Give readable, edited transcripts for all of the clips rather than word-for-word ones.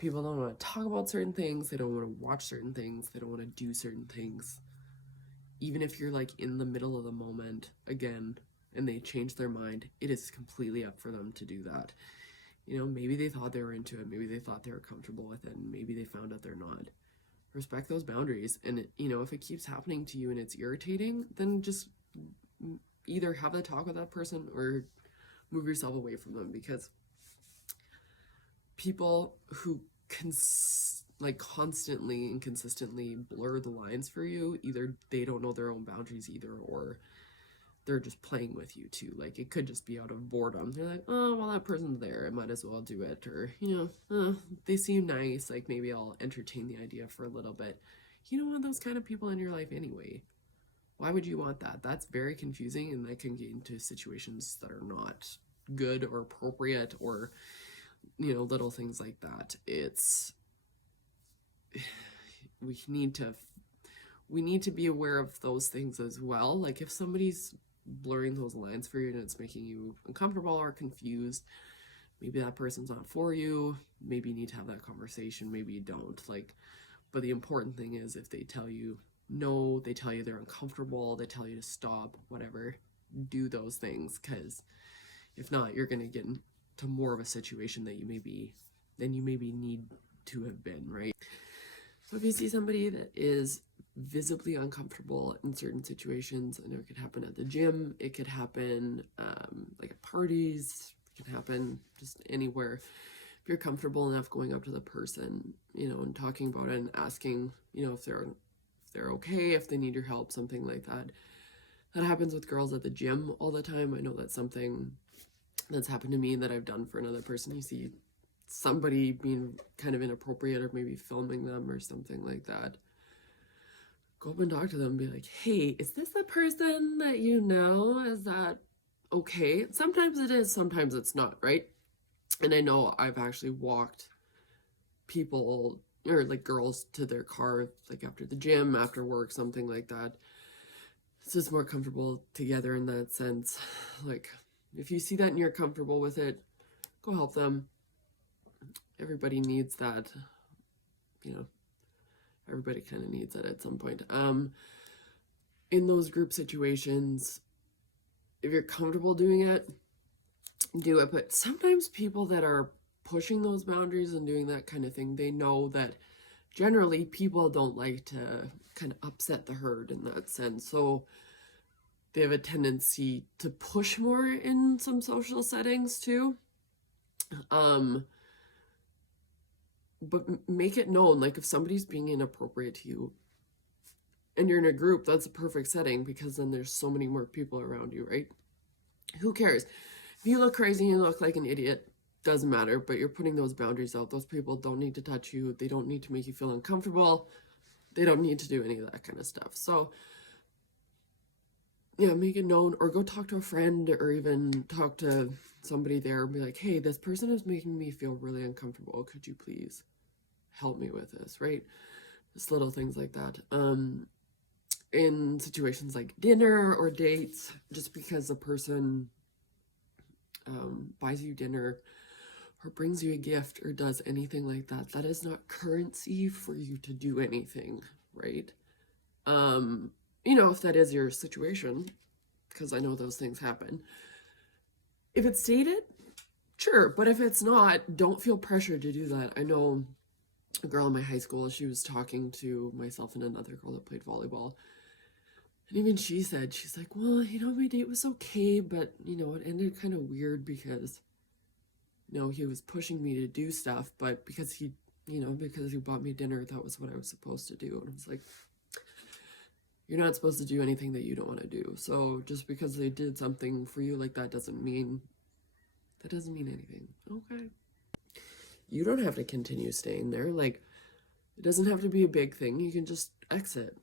People don't want to talk about certain things. They don't want to watch certain things. They don't want to do certain things. Even if you're like in the middle of the moment again and they change their mind, it is completely up for them to do that. You know, maybe they thought they were into it. Maybe they thought they were comfortable with it. And maybe they found out they're not. Respect those boundaries. And, you know, if it keeps happening to you and it's irritating, then just either have a talk with that person or move yourself away from them, because people who constantly and consistently blur the lines for you, either they don't know their own boundaries either, or they're just playing with you too. Like, it could just be out of boredom. They're like, oh, well, that person's there, I might as well do it. Or, you know, they seem nice, like maybe I'll entertain the idea for a little bit. You don't want those kind of people in your life anyway. Why would you want that? That's very confusing, and that can get into situations that are not good or appropriate, or, you know, little things like that. We need to be aware of those things as well. Like, if somebody's blurring those lines for you and it's making you uncomfortable or confused, maybe that person's not for you. Maybe you need to have that conversation. Maybe you don't. Like, but the important thing is, if they tell you no, they tell you they're uncomfortable, they tell you to stop, whatever, do those things, because if not, you're going to get into more of a situation that you maybe need to have been, right? So if you see somebody that is visibly uncomfortable in certain situations, I know it could happen at the gym, it could happen like at parties, it can happen just anywhere. If you're comfortable enough going up to the person, you know, and talking about it and asking, you know, if they're okay, if they need your help, something like that. That happens with girls at the gym all the time. I know that's something that's happened to me that I've done for another person. You see somebody being kind of inappropriate, or maybe filming them or something like that, go up and talk to them and be like, hey, is this the person that you know? Is that okay? Sometimes it is, sometimes it's not, right? And I know I've actually walked people, or like girls, to their car, like after the gym, after work, something like that. It's just more comfortable together in that sense. Like, if you see that and you're comfortable with it, go help them. Everybody needs that, you know, everybody kind of needs it at some point. In those group situations, if you're comfortable doing it, do it. But sometimes people that are pushing those boundaries and doing that kind of thing, they know that generally people don't like to kind of upset the herd in that sense. So they have a tendency to push more in some social settings too. But make it known, like, if somebody's being inappropriate to you and you're in a group, that's a perfect setting, because then there's so many more people around you, right? Who cares? If you look crazy and you look like an idiot, doesn't matter, but you're putting those boundaries out. Those people don't need to touch you. They don't need to make you feel uncomfortable. They don't need to do any of that kind of stuff. So yeah, make it known, or go talk to a friend, or even talk to somebody there and be like, hey, this person is making me feel really uncomfortable. Could you please help me with this, right? Just little things like that. In situations like dinner or dates, just because the person buys you dinner or brings you a gift or does anything like that, that is not currency for you to do anything, right? You know, if that is your situation, because I know those things happen. If it's stated, sure, but if it's not, don't feel pressured to do that. I know a girl in my high school, she was talking to myself and another girl that played volleyball. And even she said, she's like, well, you know, my date was okay, but, you know, it ended kind of weird because, you know, he was pushing me to do stuff, but because he bought me dinner, that was what I was supposed to do. And I was like, you're not supposed to do anything that you don't want to do. So just because they did something for you like that doesn't mean anything. Okay. You don't have to continue staying there. Like, it doesn't have to be a big thing. You can just exit.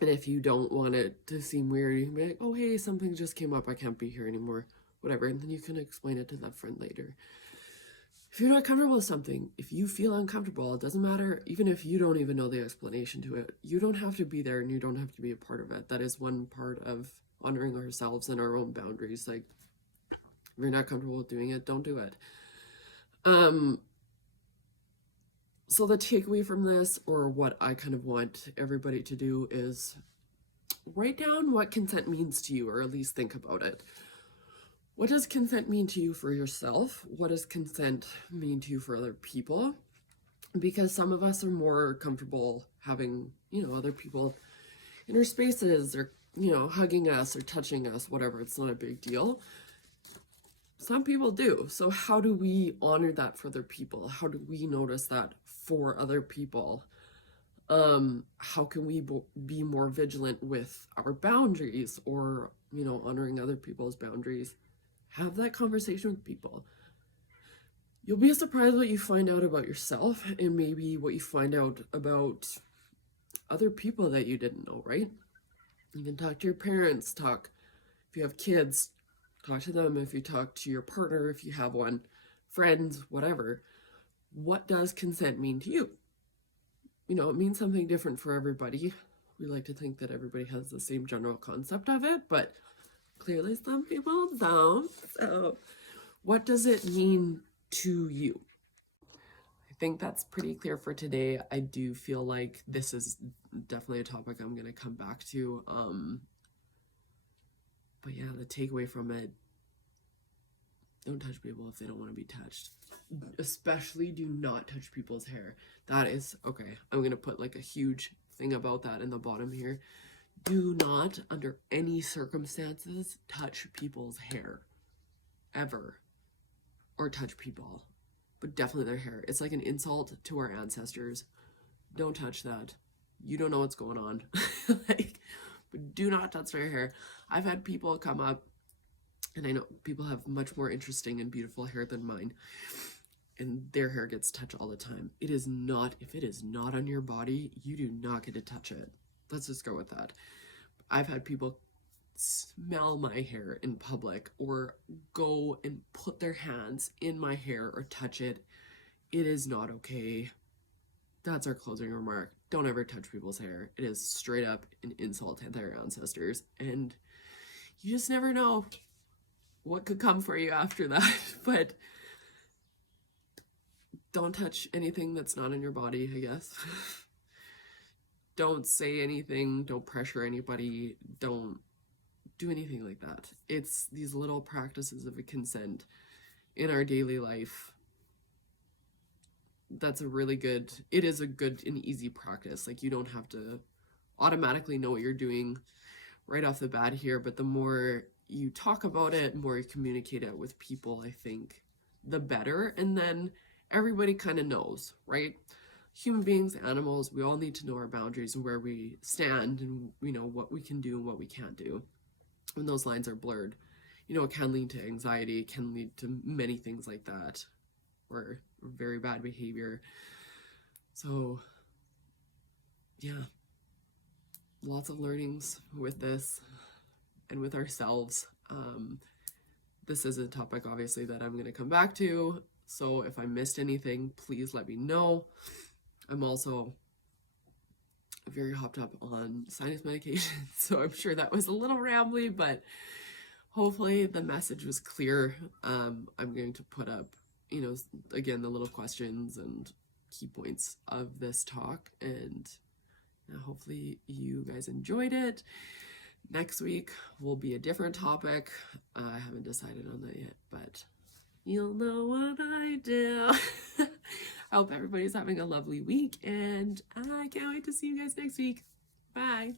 And if you don't want it to seem weird, you can be like, oh, hey, something just came up. I can't be here anymore. Whatever. And then you can explain it to that friend later. If you're not comfortable with something, if you feel uncomfortable, it doesn't matter. Even if you don't even know the explanation to it, you don't have to be there, and you don't have to be a part of it. That is one part of honoring ourselves and our own boundaries. Like, if you're not comfortable with doing it, don't do it. So the takeaway from this, or what I kind of want everybody to do, is write down what consent means to you, or at least think about it. What does consent mean to you for yourself? What does consent mean to you for other people? Because some of us are more comfortable having, other people in our spaces, or, hugging us or touching us, whatever. It's not a big deal. Some people do. So how do we honor that for other people? How do we notice that for other people? How can we be more vigilant with our boundaries, or, honoring other people's boundaries? Have that conversation with people. You'll be surprised what you find out about yourself, and maybe what you find out about other people that you didn't know, right? You can talk to your parents, if you have kids, talk to them. If you talk to your partner, if you have one, friends, whatever. What does consent mean to you? It means something different for everybody. We like to think that everybody has the same general concept of it, but clearly some people don't. So what does it mean to you? I think that's pretty clear for today. I do feel like this is definitely a topic I'm going to come back to. But yeah, the takeaway from it, don't touch people if they don't want to be touched. Especially do not touch people's hair. That is, okay, I'm going to put like a huge thing about that in the bottom here. Do not, under any circumstances, touch people's hair. Ever. Or touch people. But definitely their hair. It's like an insult to our ancestors. Don't touch that. You don't know what's going on. But do not touch their hair. I've had people come up, and I know people have much more interesting and beautiful hair than mine, and their hair gets touched all the time. If it is not on your body, you do not get to touch it. Let's just go with that. I've had people smell my hair in public, or go and put their hands in my hair or touch it. It is not okay. That's our closing remark. Don't ever touch people's hair. It is straight up an insult to their ancestors, and you just never know what could come for you after that. But don't touch anything that's not in your body, I guess. Don't say anything. Don't pressure anybody. Don't do anything like that. It's these little practices of a consent in our daily life. It is a good and easy practice. Like, you don't have to automatically know what you're doing right off the bat here, but the more you talk about it, the more you communicate it with people, I think, the better. And then everybody kind of knows, right? Human beings, animals, we all need to know our boundaries and where we stand, and what we can do and what we can't do. When those lines are blurred, it can lead to anxiety, it can lead to many things like that, or very bad behavior. So yeah, lots of learnings with this and with ourselves. This is a topic, obviously, that I'm going to come back to. So if I missed anything, please let me know. I'm also very hopped up on sinus medication, so I'm sure that was a little rambly, but hopefully the message was clear. I'm going to put up, again, the little questions and key points of this talk, and hopefully you guys enjoyed it. Next week will be a different topic. I haven't decided on that yet, but you'll know what I do. I hope everybody's having a lovely week, and I can't wait to see you guys next week. Bye.